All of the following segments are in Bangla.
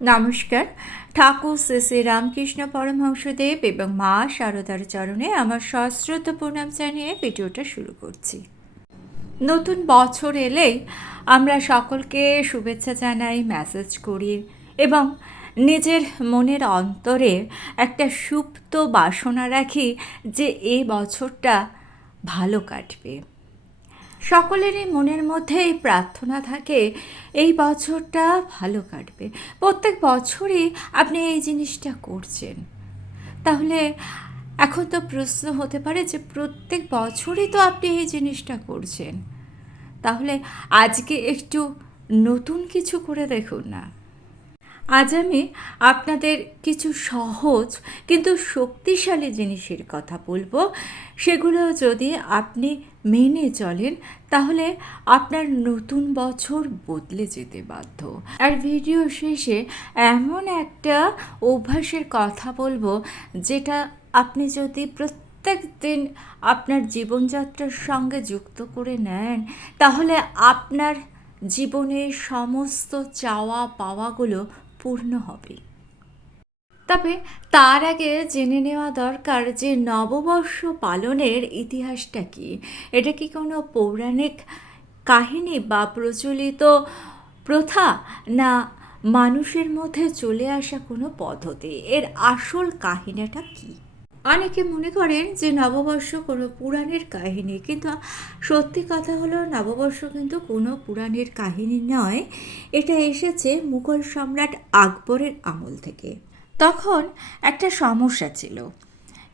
নমস্কার। ঠাকুর শ্রী শ্রী রামকৃষ্ণ পরমহংসদেব এবং মা শারদার চরণে আমার সশ্রদ্ধ প্রণাম জানিয়ে ভিডিওটা শুরু করছি। নতুন বছর এলেই আমরা সকলকে শুভেচ্ছা জানাই, মেসেজ করি এবং নিজের মনের অন্তরে একটা সুপ্ত বাসনা রাখি যে এই বছরটা ভালো কাটবে। সকলেরই মনের মধ্যে এই প্রার্থনা থাকে এই বছরটা ভালো কাটবে। প্রত্যেক বছরই আপনি এই জিনিসটা করছেন। তাহলে এখন তো প্রশ্ন হতে পারে যে প্রত্যেক বছরই তো আপনি এই জিনিসটা করছেন, তাহলে আজকে একটু নতুন কিছু করে দেখুন না। আজ আমি আপনাদের কিছু সহজ কিন্তু শক্তিশালী জিনিসের কথা বলবো। সেগুলো যদি আপনি মেনে চলেন তাহলে আপনার নতুন বছর বদলে যেতে বাধ্য। আর ভিডিও শেষে এমন একটা অভ্যাসের কথা বলবো যেটা আপনি যদি প্রত্যেক দিন আপনার জীবনযাত্রার সঙ্গে যুক্ত করে নেন তাহলে আপনার জীবনের সমস্ত চাওয়া পাওয়াগুলো পূর্ণ হবে। তবে তার আগে জেনে নেওয়া দরকার যে নববর্ষ পালনের ইতিহাসটা কী। এটা কি কোনো পৌরাণিক কাহিনী বা প্রচলিত প্রথা, না মানুষের মধ্যে চলে আসা কোনো পদ্ধতি? এর আসল কাহিনীটা কী? অনেকে মনে করেন যে নববর্ষ কোনো পুরাণের কাহিনী, কিন্তু সত্যি কথা হলো নববর্ষ কিন্তু কোনো পুরাণের কাহিনী নয়। এটা এসেছে মুঘল সম্রাট আকবরের আমল থেকে। তখন একটা সমস্যা ছিল,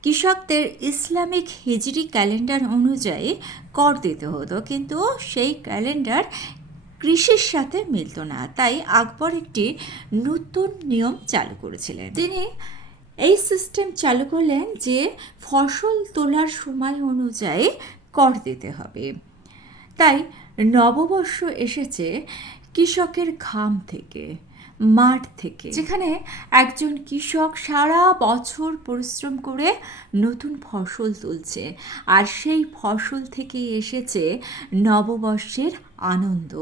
কৃষকদের ইসলামিক হিজরি ক্যালেন্ডার অনুযায়ী কর দিতে হতো, কিন্তু সেই ক্যালেন্ডার কৃষির সাথে মিলত না। তাই আকবর একটি নতুন নিয়ম চালু করেছিলেন। তিনি এই সিস্টেম চালু করলেন যে ফসল তোলার সময় অনুযায়ী কর দিতে হবে। তাই নববর্ষ এসেছে কৃষকের ঘাম থেকে, মাঠ থেকে, যেখানে একজন কৃষক সারা বছর পরিশ্রম করে নতুন ফসল তুলছে, আর সেই ফসল থেকেই এসেছে নববর্ষের আনন্দ।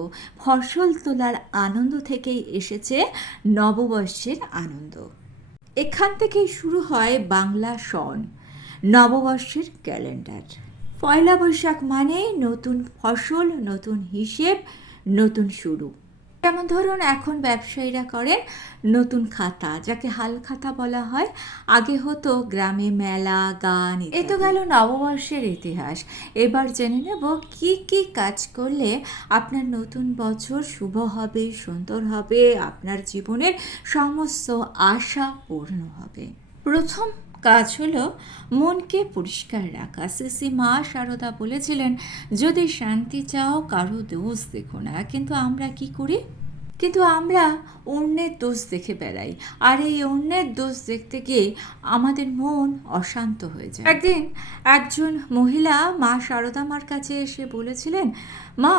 ফসল তোলার আনন্দ থেকেই এসেছে নববর্ষের আনন্দ। এখান থেকেই শুরু হয় বাংলা সন, নববর্ষের ক্যালেন্ডার। পয়লা বৈশাখ মানে নতুন ফসল, নতুন হিসেব, নতুন শুরু। যেমন ধরুন এখন ব্যবসায়ীরা করেন নতুন খাতা, যাকে হাল খাতা বলা হয়। আগে হতো গ্রামে মেলা, গান। এ তো গেল নববর্ষের ইতিহাস। এবার জেনে নেব কি কি কাজ করলে আপনার নতুন বছর শুভ হবে, সুন্দর হবে, আপনার জীবনের সমস্ত আশা পূর্ণ হবে। প্রথম কাজ হলো মনকে পরিষ্কার রাখা। শ্রী মা শারদা বলেছিলেন, যদি শান্তি চাও কারো দোষ দেখো না। কিন্তু আমরা কি করি? আমরা অন্যের দোষ দেখে বেড়াই, আর এই অন্যের দোষ দেখতে গিয়ে আমাদের মন অশান্ত হয়ে যায়। একদিন একজন মহিলা মা শারদা মার কাছে এসে বলেছিলেন, মা,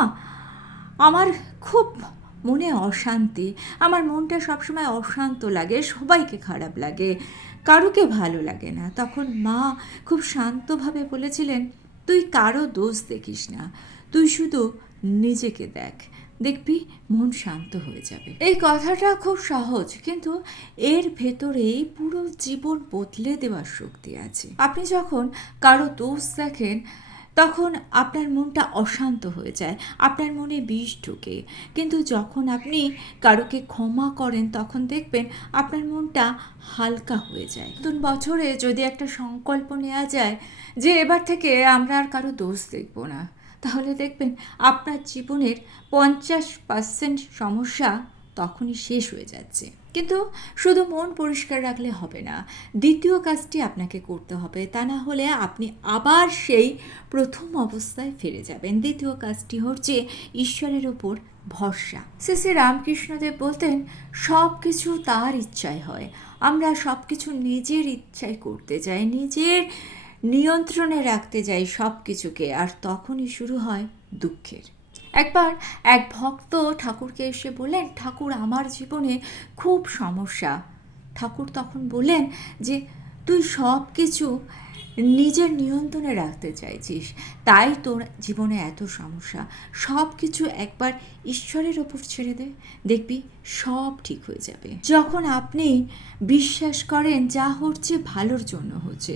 আমার খুব মনে অশান্তি, আমার মনটা সবসময় অশান্ত লাগে, সবাইকে খারাপ লাগে, কারুকে ভালো লাগে না। তখন মা খুব শান্তভাবে বলেছিলেন, তুই কারো দোষ দেখিস না, তুই শুধু নিজেকে দেখ, দেখবি মন শান্ত হয়ে যাবে। এই কথাটা খুব সহজ, কিন্তু এর ভেতরেই পুরো জীবন বদলে দেওয়ার শক্তি আছে। আপনি যখন কারো দোষ দেখেন তখন আপনার মনটা অশান্ত হয়ে যায়, আপনার মনে বিষ ঢোকে। কিন্তু যখন আপনি কারোকে ক্ষমা করেন তখন দেখবেন আপনার মনটা হালকা হয়ে যায়। নতুন বছরে যদি একটা সংকল্প নেওয়া যায় যে এবার থেকে আমরা আর কারো দোষ দেখব না, তাহলে দেখবেন আপনার জীবনের 50% সমস্যা তখনই শেষ হয়ে যাচ্ছে। কিন্তু শুধু মন পরিষ্কার রাখলে হবে না, দ্বিতীয় কাজটি আপনাকে করতে হবে, তা না হলে আপনি আবার সেই প্রথম অবস্থায় ফিরে যাবেন। দ্বিতীয় কাজটি হচ্ছে ঈশ্বরের ওপর ভরসা। শ্রী রামকৃষ্ণদেব বলতেন, সব কিছু তার ইচ্ছায় হয়। আমরা সব কিছু নিজের ইচ্ছায় করতে যাই, নিজের নিয়ন্ত্রণে রাখতে যাই সব কিছুকে, আর তখনই শুরু হয় দুঃখের। একবার এক ভক্ত ঠাকুরকে এসে বললেন, ঠাকুর, আমার জীবনে খুব সমস্যা। ঠাকুর তখন বললেন যে তুই সব কিছু নিজের নিয়ন্ত্রণে রাখতে চাইছিস, তাই তোর জীবনে এত সমস্যা। সব কিছু একবার ঈশ্বরের ওপর ছেড়ে দে, দেখবি সব ঠিক হয়ে যাবে। যখন আপনি বিশ্বাস করেন যা হচ্ছে ভালোর জন্য হচ্ছে,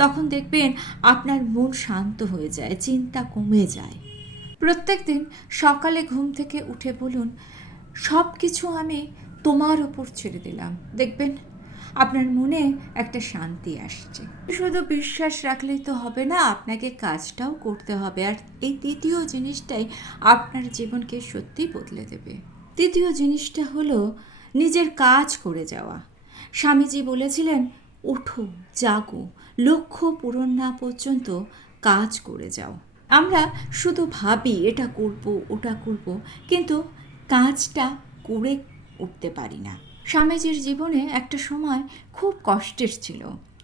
তখন দেখবেন আপনার মন শান্ত হয়ে যায়, চিন্তা কমে যায়। প্রত্যেক দিন সকালে ঘুম থেকে উঠে বলুন, সব কিছু আমি তোমার ওপর ছেড়ে দিলাম, দেখবেন আপনার মনে একটা শান্তি আসছে। শুধু বিশ্বাস রাখলেই তো হবে না, আপনাকে কাজটাও করতে হবে। আর এই তৃতীয় জিনিসটাই আপনার জীবনকে সত্যি বদলে দেবে। তৃতীয় জিনিসটা হলো নিজের কাজ করে যাওয়া। স্বামীজি বলেছিলেন, ওঠো, জাগো, লক্ষ্য পূরণ না পর্যন্ত কাজ করে যাও। আমরা শুধু ভাবি এটা করব ওটা করব, কিন্তু কাজটা করে উঠতে পারি না। স্বামীজির জীবনে একটা সময় খুব কষ্টের ছিল,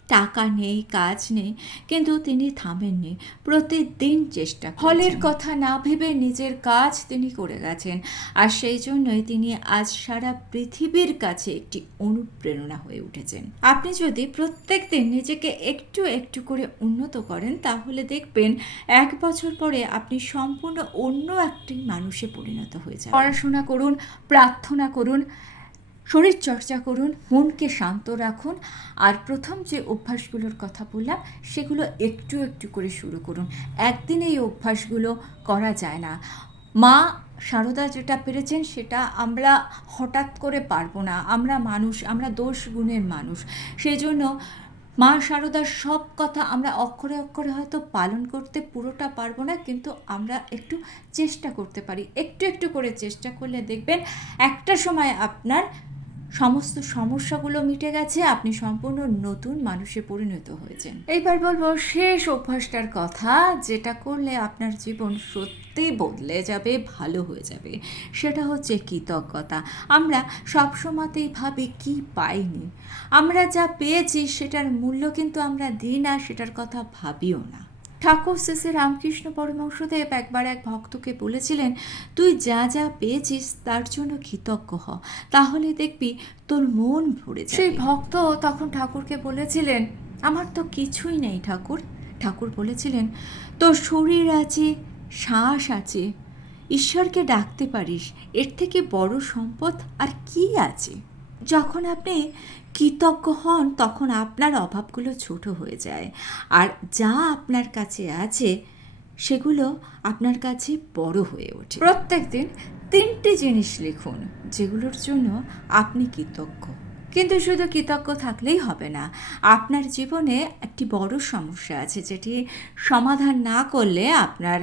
টাকা নেই, কাজ নেই, কিন্তু তিনি থামেননি, প্রতিদিন চেষ্টা। ফলের কথা না ভেবে নিজের কাজ তিনি করে গেছেন, আর সেই জন্যই তিনি আজ সারা পৃথিবীর কাছে একটি অনুপ্রেরণা হয়ে উঠেছেন। আপনি যদি প্রত্যেক দিন নিজেকে একটু একটু করে উন্নত করেন, তাহলে দেখবেন 1 বছর পরে আপনি সম্পূর্ণ অন্য একটি মানুষে পরিণত হয়ে যাবেন। পড়াশোনা করুন, প্রার্থনা করুন, শরীরচর্চা করুন, মনকে শান্ত রাখুন, আর প্রথম যে অভ্যাসগুলোর কথা বললাম সেগুলো একটু একটু করে শুরু করুন। একদিনে এই অভ্যাসগুলো করা যায় না। মা সারদা যেটা পেরেছেন সেটা আমরা হঠাৎ করে পারবো না। আমরা মানুষ, আমরা দোষ গুণের মানুষ। সেই জন্য মা সারদার সব কথা আমরা অক্ষরে অক্ষরে হয়তো পালন করতে পুরোটা পারবো না, কিন্তু আমরা একটু চেষ্টা করতে পারি। একটু একটু করে চেষ্টা করলে দেখবেন একটা সময় আপনার সমস্ত সমস্যাগুলো মিটে গেছে, আপনি সম্পূর্ণ নতুন মানুষে পরিণত হয়েছেন। এইবার বলবো শেষ অভ্যাসটার কথা, যেটা করলে আপনার জীবন সত্যি বদলে যাবে, ভালো হয়ে যাবে। সেটা হচ্ছে কৃতজ্ঞতা। আমরা সবসময়তেই ভাবি কি পাইনি, আমরা যা পেয়েছি সেটার মূল্য কিন্তু আমরা দিই না, সেটার কথা ভাবিও না। ঠাকুর শ্রী শ্রী রামকৃষ্ণ পরমহংসদেব একবার এক ভক্তকে বলেছিলেন, তুই যা যা পেয়েছিস তার জন্য কৃতজ্ঞ হ, তাহলে দেখবি তোর মন ভরে যাবে। সেই ভক্ত তখন ঠাকুরকে বলেছিলেন, আমার তো কিছুই নেই ঠাকুর। ঠাকুর বলেছিলেন, তোর শরীর আছে, শ্বাস আছে, ঈশ্বরকে ডাকতে পারিস, এর থেকে বড় সম্পদ আর কি আছে? যখন আপনি কৃতজ্ঞ হন, তখন আপনার অভাবগুলো ছোট হয়ে যায়, আর যা আপনার কাছে আছে সেগুলো আপনার কাছে বড় হয়ে ওঠে। প্রত্যেক দিন 3টে জিনিস লিখুন যেগুলোর জন্য আপনি কৃতজ্ঞ। কিন্তু শুধু কৃতজ্ঞ থাকলেই হবে না, আপনার জীবনে একটি বড় সমস্যা আছে যেটি সমাধান না করলে আপনার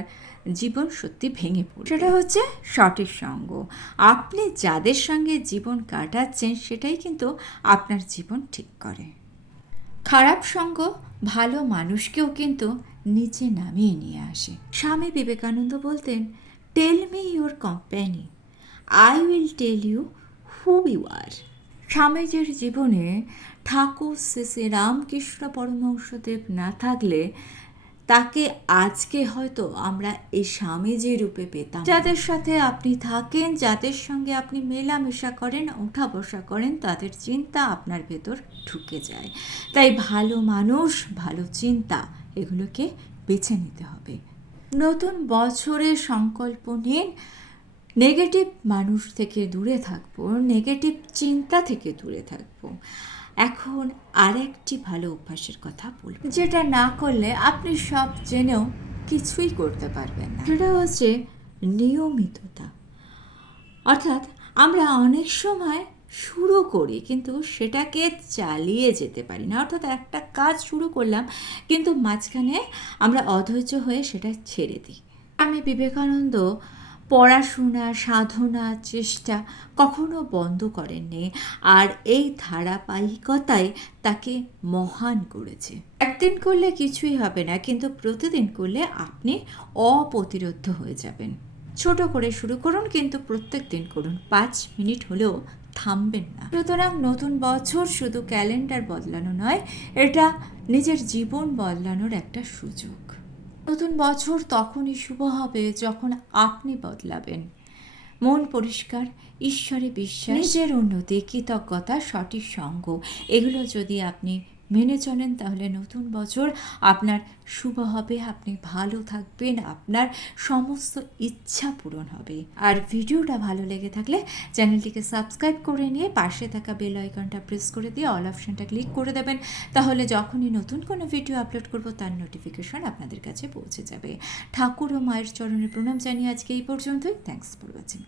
জীবন সত্যি ভেঙে পড়বে। সেটা হচ্ছে সঠিক সঙ্গ। আপনি যাদের সঙ্গে জীবন কাটাচ্ছেন সেটাই কিন্তু আপনার জীবন ঠিক করে। খারাপ সঙ্গ ভালো মানুষকেও কিন্তু নিচে নামিয়ে নিয়ে আসে। স্বামী বিবেকানন্দ বলতেন, tell me your company, I will tell you who you are. স্বামীজির জীবনে ঠাকুর শ্রী শ্রী রামকৃষ্ণ পরমহংসদেব না থাকলে তাকে আজকে হয়তো আমরা এই স্বামীজি রূপে পেতাম। যাদের সাথে আপনি থাকেন, যাদের সঙ্গে আপনি মেলামেশা করেন, ওঠা বসা করেন, তাদের চিন্তা আপনার ভেতর ঢুকে যায়। তাই ভালো মানুষ, ভালো চিন্তা, এগুলোকে বেছে নিতে হবে। নতুন বছরে সংকল্প নিন, নেগেটিভ মানুষ থেকে দূরে থাকবো, নেগেটিভ চিন্তা থেকে দূরে থাকবো। এখন আরেকটি ভালো অভ্যাসের কথা বলব, যেটা না করলে আপনি সব জেনেও কিছুই করতে পারবেন না। সেটা হচ্ছে নিয়মিততা। অর্থাৎ আমরা অনেক সময় শুরু করি কিন্তু সেটাকে চালিয়ে যেতে পারি না। অর্থাৎ একটা কাজ শুরু করলাম কিন্তু মাঝখানে আমরা অধৈর্য হয়ে সেটা ছেড়ে দিই। আমি বিবেকানন্দ পড়াশোনা, সাধনা, চেষ্টা কখনো বন্ধ করেননি, আর এই ধারাবাহিকতাই তাকে মহান করেছে। একদিন করলে কিছুই হবে না, কিন্তু প্রতিদিন করলে আপনি অপ্রতিরোধ্য হয়ে যাবেন। ছোট করে শুরু করুন, কিন্তু প্রত্যেক দিন করুন, 5 মিনিট হলেও থামবেন না। সুতরাং নতুন বছর শুধু ক্যালেন্ডার বদলানো নয়, এটা নিজের জীবন বদলানোর একটা সুযোগ। নতুন বছর তখনই শুভ হবে যখন আপনি বদলাবেন। মন পরিষ্কার, ঈশ্বরে বিশ্বাস, নিজের উন্নতি, কৃতজ্ঞতা, সঠিক সঙ্গ, এগুলো যদি আপনি মেনে চলেন, তাহলে নতুন বছর আপনার শুভ হবে, আপনি ভালো থাকবেন, আপনার সমস্ত ইচ্ছা পূরণ হবে। আর ভিডিওটা ভালো লেগে থাকলে চ্যানেলটিকে সাবস্ক্রাইব করে নিয়ে পাশে থাকা বেল আইকনটা প্রেস করে দিয়ে অল অপশনটা ক্লিক করে দেবেন, তাহলে যখনই নতুন কোনো ভিডিও আপলোড করব তার নোটিফিকেশন আপনাদের কাছে পৌঁছে যাবে। ঠাকুর ও মায়ের চরণে প্রণাম জানিয়ে আজকে এই পর্যন্তই। Thanks for watching.